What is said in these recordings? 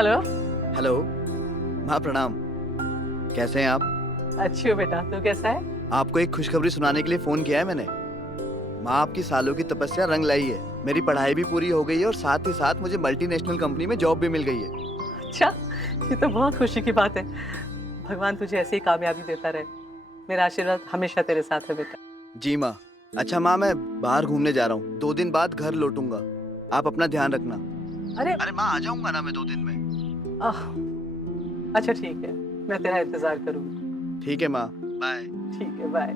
Hello. Hello. माँ प्रणाम। कैसे हैं आप? अच्छी हो बेटा, तू कैसा है? आपको एक खुशखबरी सुनाने के लिए फोन किया है मैंने। माँ, आपकी सालों की तपस्या रंग लाई है। मेरी पढ़ाई भी पूरी हो गई है और साथ ही साथ मुझे मल्टीनेशनल कंपनी में जॉब भी मिल गई है। अच्छा, ये तो बहुत खुशी की बात है। भगवान तुझे ऐसे ही कामयाबी देता रहे। मेरा आशीर्वाद हमेशा तेरे साथ है बेटा। जी माँ। अच्छा माँ, मैं बाहर घूमने जा रहा हूँ, 2 दिन बाद घर लौटूंगा। आप अपना ध्यान रखना। अरे अरे माँ, आ जाऊंगा ना मैं 2 दिन में। आह, अच्छा ठीक है, मैं तेरा इंतजार करूंगी। ठीक है माँ, बाय। ठीक है, बाय।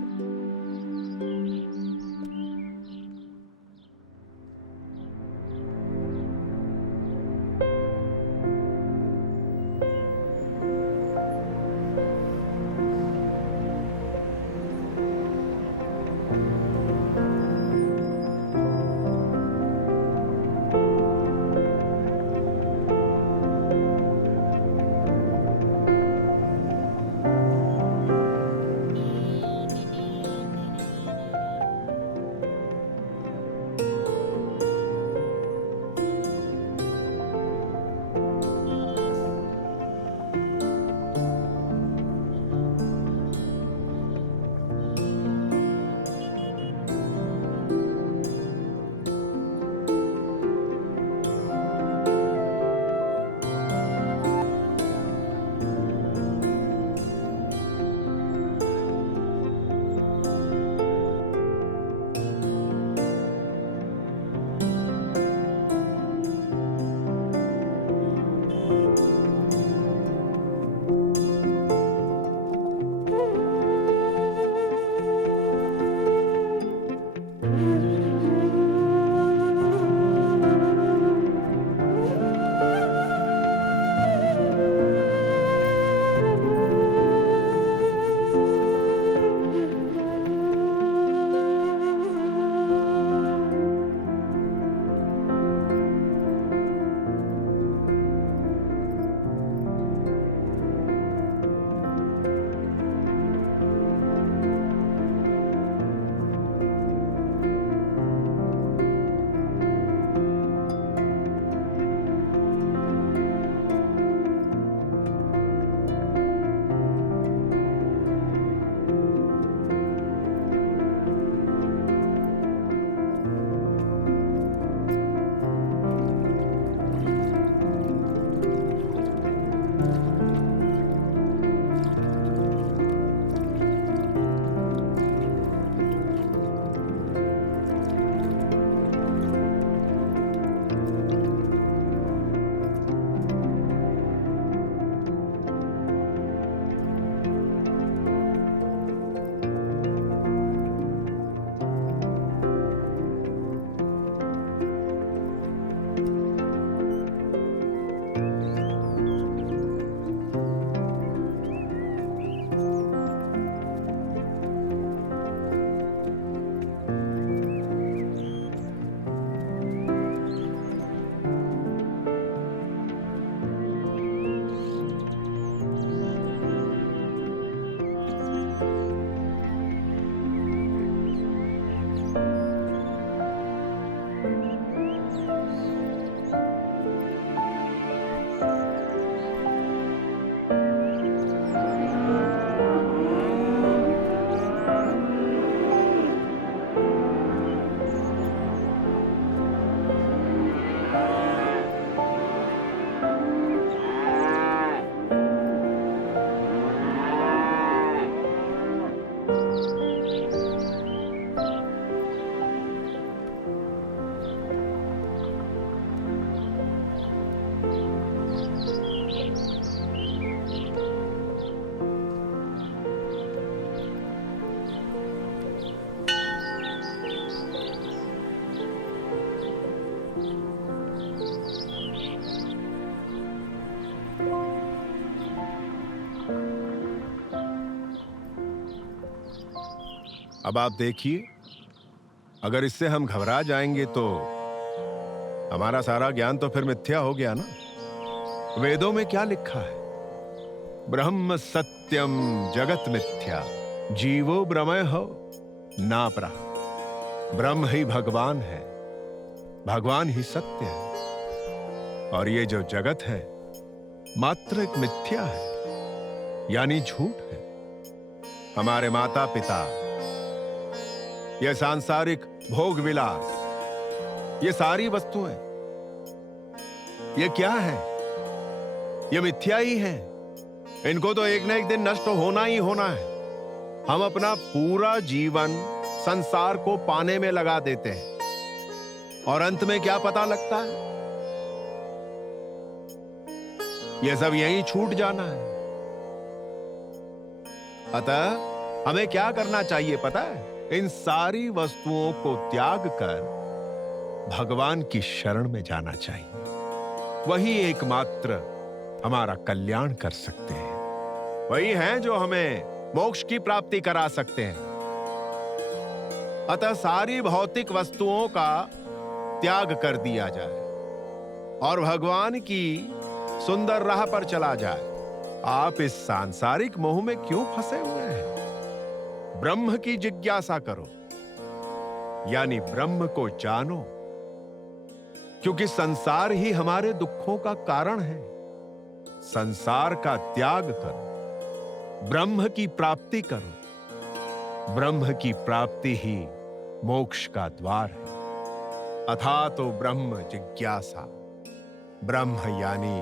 अब आप देखिए, अगर इससे हम घबरा जाएंगे तो हमारा सारा ज्ञान तो फिर मिथ्या हो गया ना। वेदों में क्या लिखा है? ब्रह्म सत्यम जगत मिथ्या, जीवो ब्रह्मय हो नापरा। ब्रह्म ही भगवान है, भगवान ही सत्य है, और ये जो जगत है मात्र एक मिथ्या है, यानी झूठ है। हमारे माता पिता, ये सांसारिक भोग विलास, ये सारी वस्तुएं, ये क्या है? ये मिथ्या ही है। इनको तो एक ना एक दिन नष्ट होना ही होना है। हम अपना पूरा जीवन संसार को पाने में लगा देते हैं और अंत में क्या पता लगता है? ये सब यहीं छूट जाना है। अतः हमें क्या करना चाहिए पता है? इन सारी वस्तुओं को त्याग कर भगवान की शरण में जाना चाहिए। वही एकमात्र हमारा कल्याण कर सकते हैं। वही हैं जो हमें मोक्ष की प्राप्ति करा सकते हैं। अतः सारी भौतिक वस्तुओं का त्याग कर दिया जाए और भगवान की सुंदर राह पर चला जाए। आप इस सांसारिक मोह में क्यों फंसे हुए हैं? ब्रह्म की जिज्ञासा करो, यानी ब्रह्म को जानो, क्योंकि संसार ही हमारे दुखों का कारण है। संसार का त्याग करो, ब्रह्म की प्राप्ति करो। ब्रह्म की प्राप्ति ही मोक्ष का द्वार है। अथातो ब्रह्म जिज्ञासा। ब्रह्म यानी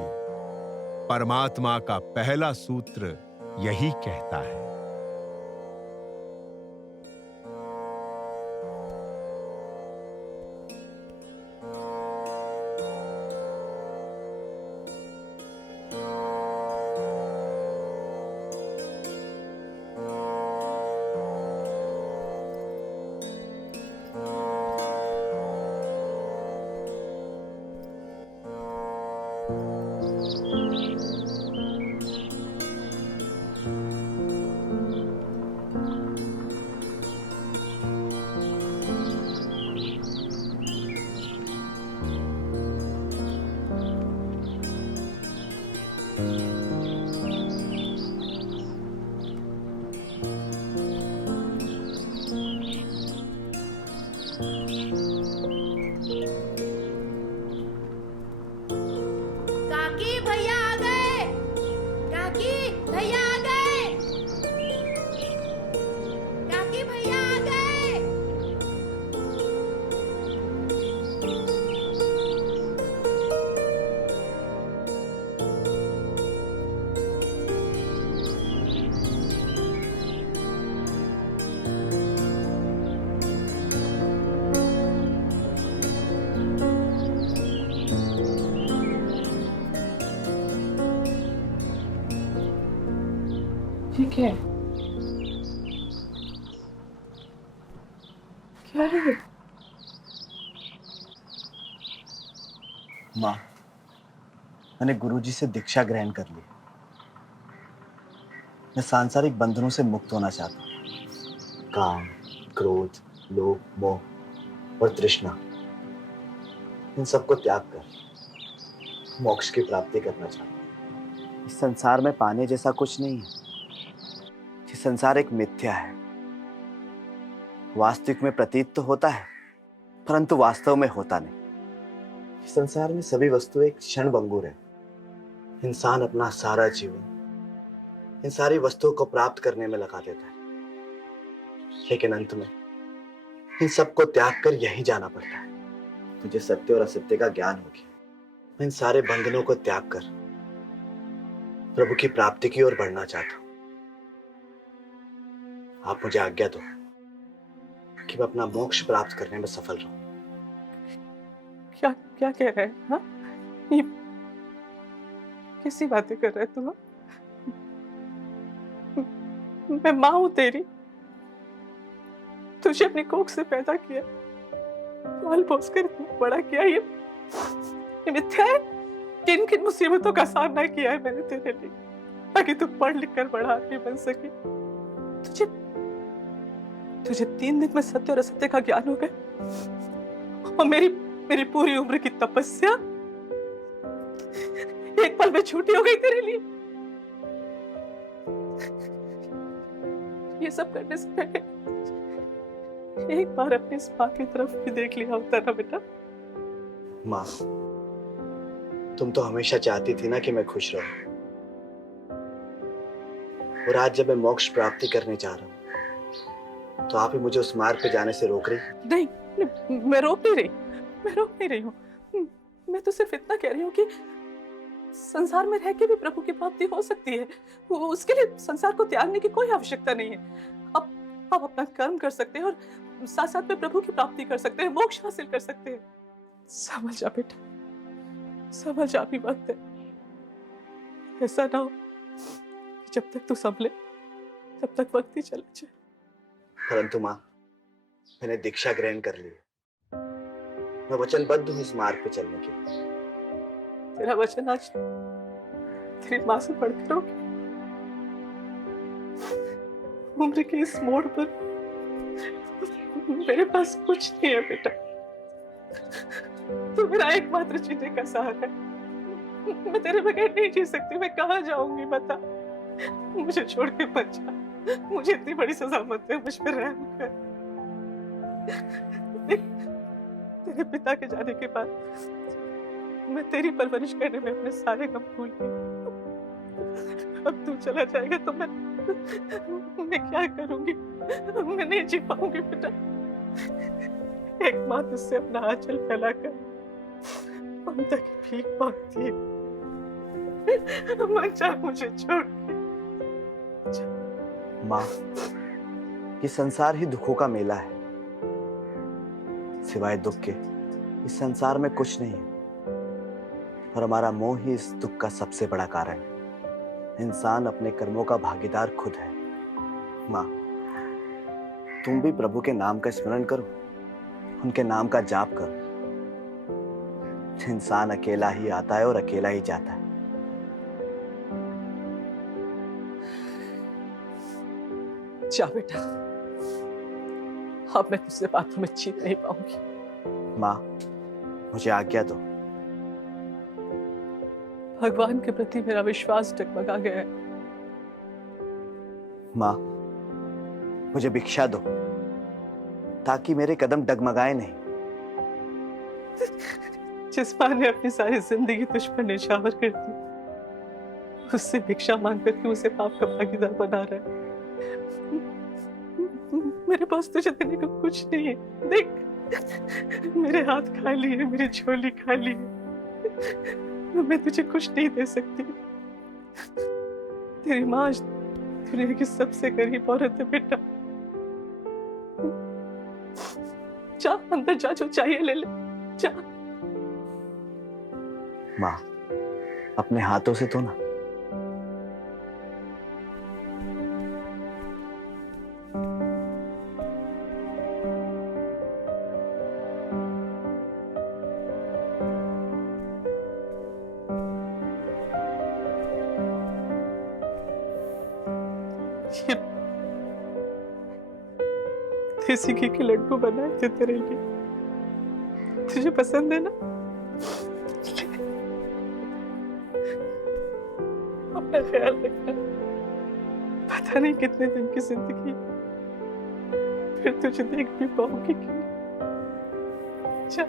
परमात्मा का पहला सूत्र यही कहता है। काकी भैया आ गए। काकी भैया आ गए। काकी भैया आ गए। ठीक है, क्या है? माँ, मैंने गुरुजी से दीक्षा ग्रहण कर ली। मैं सांसारिक बंधनों से मुक्त होना चाहता हूँ। काम, क्रोध, लोभ, मोह और तृष्णा, इन सबको त्याग कर मोक्ष की प्राप्ति करना चाहता हूँ। इस संसार में पाने जैसा कुछ नहीं है। ये संसार एक मिथ्या है। वास्तविक में प्रतीत तो होता है, परंतु वास्तव में होता नहीं। इस संसार में सभी वस्तुएं एक क्षण भंगुर है। इंसान अपना सारा जीवन इन सारी वस्तुओं को प्राप्त करने में लगा देता है, लेकिन अंत में इन सबको त्याग कर यहीं जाना पड़ता है। मुझे सत्य और असत्य का ज्ञान हो गया। मैं इन सारे बंधनों को त्याग कर प्रभु की प्राप्ति की ओर बढ़ना चाहता हूं। आप मुझे आज्ञा दो कि मैं अपना मोक्ष प्राप्त करने में सफल रहूं। क्या क्या कह रहे हैं? हाँ, ये कैसी बातें कर रहे तुम? मैं माँ हूं तेरी। तुझे अपनी कोख से पैदा किया, पाल पोस कर इतना बड़ा किया। ये मिथ्या है। किन किन मुसीबतों का सामना किया है मैंने तेरे लिए, ताकि तू पढ़ लिख कर बड़ा आदमी बन सके। तुझे 3 दिन में सत्य और असत्य का ज्ञान हो गया, और मेरी पूरी उम्र की तपस्या एक पल में छूटी हो गई तेरे लिए। ये सब करने से पहले एक बार अपनी इस माँ की तरफ भी देख लिया होता ना बेटा। माँ, तुम तो हमेशा चाहती थी ना कि मैं खुश रहूं, और आज जब मैं मोक्ष प्राप्ति करने जा रहा हूं तो आप ही मुझे उस मार्ग पे जाने से रोक रही। नहीं, मैं रोक नहीं रही, मैं रोक नहीं रही हूँ। मैं तो सिर्फ इतना कह रही हूँ कि संसार में रह के भी प्रभु की प्राप्ति हो सकती है। उसके लिए संसार को त्यागने की कोई आवश्यकता नहीं है। आप अपना कर्म कर सकते हैं और साथ साथ में प्रभु की प्राप्ति कर सकते हैं, मोक्ष हासिल कर सकते हैं। समझ जा बेटा, समझ जा, भी वक्त है। ऐसा ना हो कि जब तक तू संभले तब तक वक्त ही चला जाए। परंतु माँ, मैंने दीक्षा ग्रहण कर ली है। मैं वचनबद्ध हूँ इस मार्ग पे चलने के लिए। तेरा वचन आज तेरी माँ से पढ़कर होगी। उम्र के इस मोड़ पर मेरे पास कुछ नहीं है बेटा। तू मेरा एकमात्र जीने का सहारा है। मैं तेरे बगैर नहीं जी सकती। मैं कहाँ जाऊंगी बता। मुझे छोड़ के मत जा। मुझे इतनी बड़ी सजा मत दे, मुझ पर रहम कर। देख, तेरे पिता के जाने के बाद मैं तेरी परवरिश करने में अपने सारे गम भूल गई। अब तू चला जाएगा तो मैं क्या करूंगी? मैं नहीं जी पाऊंगी बेटा। एक माँ तुझसे अपना आंचल फैलाकर ममता की भीख मांगती है। मत जा मुझे छोड़ के। माँ, ये संसार ही दुखों का मेला है। सिवाय दुख के इस संसार में कुछ नहीं है, और हमारा मोह ही इस दुख का सबसे बड़ा कारण है। इंसान अपने कर्मों का भागीदार खुद है। माँ, तुम भी प्रभु के नाम का स्मरण करो, उनके नाम का जाप करो। इंसान अकेला ही आता है और अकेला ही जाता है। जा बेटा, अब मैं तुझसे बातों में जीत नहीं पाऊंगी। माँ, मुझे आज्ञा दो। भगवान के प्रति मेरा विश्वास डगमगा गया है। माँ, मुझे भिक्षा दो ताकि मेरे कदम डगमगाए नहीं। जिस माँ ने अपनी सारी जिंदगी तुझ पर निछावर कर दी, उससे भिक्षा मांग करके उसे पाप का भागीदार बना रहा है। मेरे पास तुझे देने को कुछ नहीं है। देख, मेरे हाथ खाली है, मेरी झोली खाली है। मैं तुझे कुछ नहीं दे सकती। तेरी माँ आज दुनिया की सबसे गरीब औरत है बेटा। जा अंदर जा, जो चाहिए ले ले। जा। माँ, अपने हाथों से तो ना। ये देसी घी के लड्डू बनाए थे तेरे लिए। तुझे पसंद है ना? अपना ख्याल रखना। पता नहीं कितने दिन की जिंदगी फिर तुझे देख भी पाऊंगी कि नहीं। जा।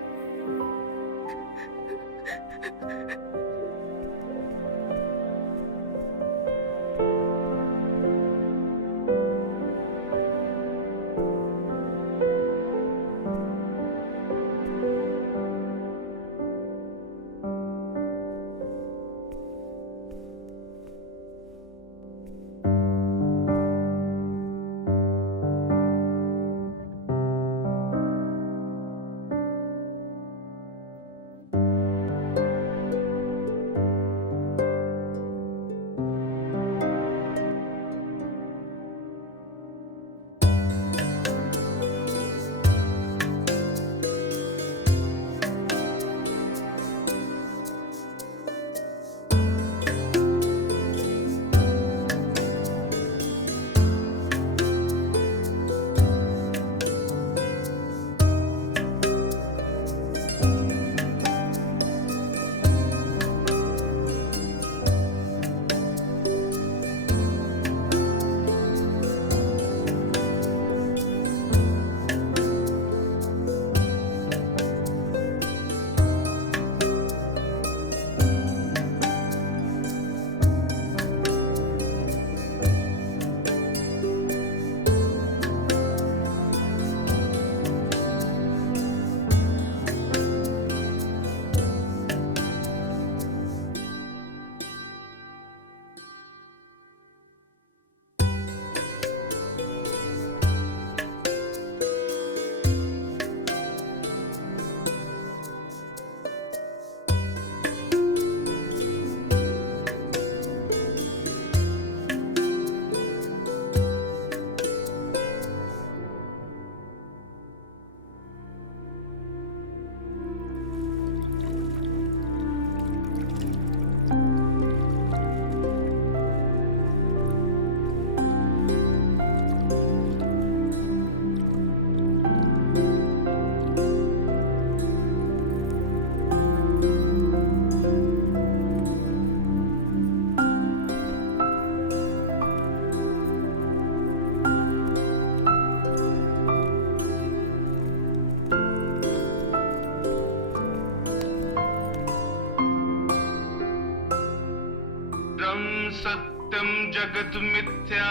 जगत मिथ्या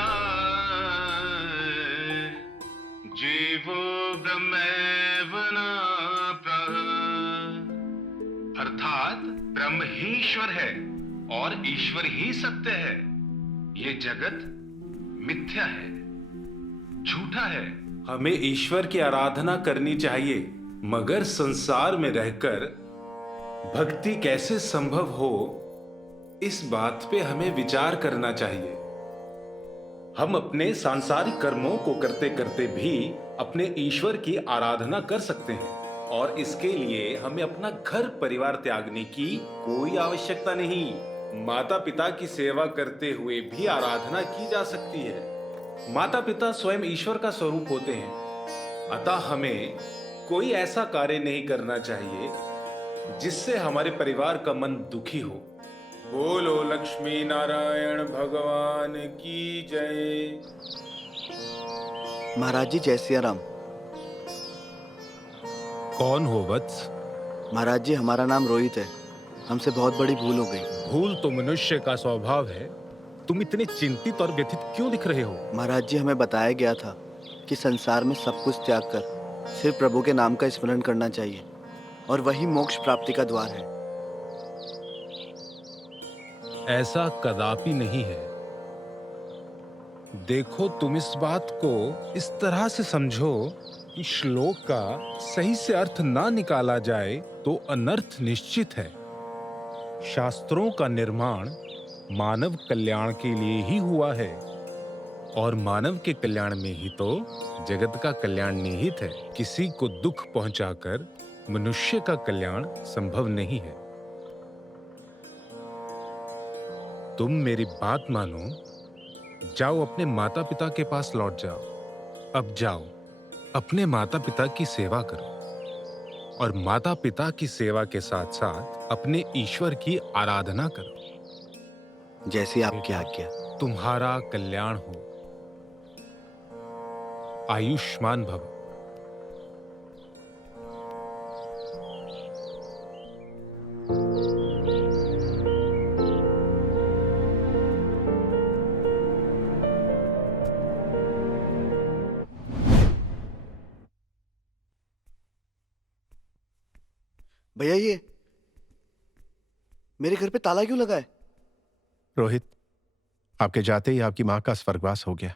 जीवो ब्रह्मैव न अर्थात ब्रह्म ही ईश्वर है और ईश्वर ही सत्य है। ये जगत मिथ्या है, झूठा है। हमें ईश्वर की आराधना करनी चाहिए, मगर संसार में रहकर भक्ति कैसे संभव हो, इस बात पे हमें विचार करना चाहिए। हम अपने सांसारिक कर्मों को करते करते भी अपने ईश्वर की आराधना कर सकते हैं और इसके लिए हमें अपना घर परिवार त्यागने की कोई आवश्यकता नहीं। माता पिता की सेवा करते हुए भी आराधना की जा सकती है। माता पिता स्वयं ईश्वर का स्वरूप होते हैं, अतः हमें कोई ऐसा कार्य नहीं करना चाहिए जिससे हमारे परिवार का मन दुखी हो। बोलो लक्ष्मी नारायण भगवान की जय। महाराज जी जय सिया राम। कौन हो वत्स? महाराज जी हमारा नाम रोहित है। हमसे बहुत बड़ी भूल हो गई। भूल तो मनुष्य का स्वभाव है। तुम इतने चिंतित और व्यथित क्यों दिख रहे हो? महाराज जी हमें बताया गया था कि संसार में सब कुछ त्याग कर सिर्फ प्रभु के नाम का स्मरण करना चाहिए और वही मोक्ष प्राप्ति का द्वार है। ऐसा कदापि नहीं है। देखो, तुम इस बात को इस तरह से समझो कि श्लोक का सही से अर्थ ना निकाला जाए तो अनर्थ निश्चित है। शास्त्रों का निर्माण मानव कल्याण के लिए ही हुआ है और मानव के कल्याण में ही तो जगत का कल्याण निहित है। किसी को दुख पहुंचाकर मनुष्य का कल्याण संभव नहीं है। तुम मेरी बात मानो, जाओ अपने माता पिता के पास लौट जाओ। अब जाओ, अपने माता पिता की सेवा करो और माता पिता की सेवा के साथ साथ अपने ईश्वर की आराधना करो। जैसी आपकी आज्ञा। तुम्हारा कल्याण हो। आयुष्मान भव। भैया ये मेरे घर पे ताला क्यों लगा है? रोहित, आपके जाते ही आपकी मां का स्वर्गवास हो गया।